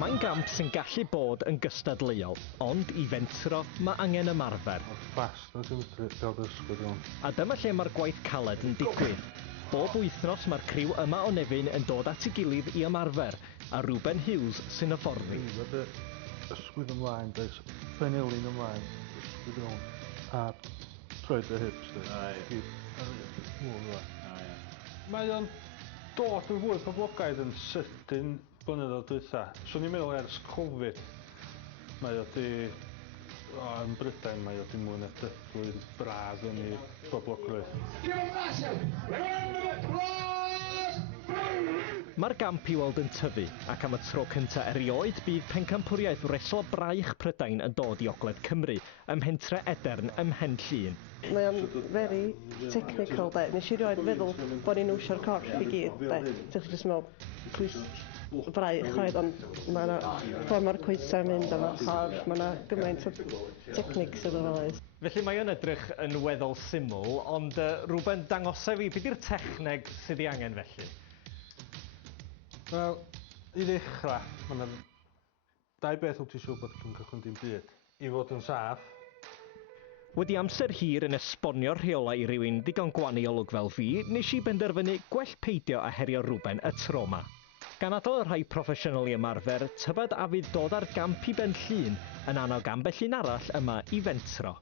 Mae'n gamp sy'n gallu bod yn gystadleuol, ond i fentro mae angen ymarfer. Fast na ti'n gael ysgwyd iawn. A dyma lle mae'r gwaith caled yn digwydd. Bob wythnos mae'r criw yma o Nefyn yn dod at ei gilydd i ymarfer, a Ruben Hughes sy'n hyfforddi. Ysgwyd ymlaen, does penelin ymlaen, ysgwyd iawn. A troed y hips, Mae o'n dod yn fwy poblogaidd yn sydyn blynyddoedd dwytha. Swn i'n meddwl ers Covid, mae o di, yn Brydain mae o di mwy na dyblu'n braf yn ei boblogrwydd. Mae'r gamp i weld yn tyfu, ac am y tro cyntaf erioed bydd pencampwriaeth Wreslo braich Prydain yn dod i Ogledd Cymru, ym Mhentre Edern ym Mhenllyn. Mae o'n very technical, de. Nes i rioed feddwl bod ni'n wsio'r corff i gyd, de. Ti'n jyst meddwl, pwys braich oedd, ond mae'na ffordd mae'r coesau mynd am y corff, mae'na gymaint o technics iddo fel oes. Felly mae o'n edrych yn weddol syml, ond Ruben, dangosau fi, beth yw'r techneg sydd ei angen felly? Wel, i ddechrau, mae yna dau beth wyt ti'n siŵr bod chi'n cychwyn dim byd. I fod yn saff. Wedi amser hir yn esbonio rheolau i rywun digon gwaniolwg fel fi, nes i benderfynu gwell peidio a herio Ruben y tro yma. Gan adael y rhai proffesiynol i ymarfer, tybed a fydd dod ar gamp i ben llun yn annog ambell un arall yma i fentro.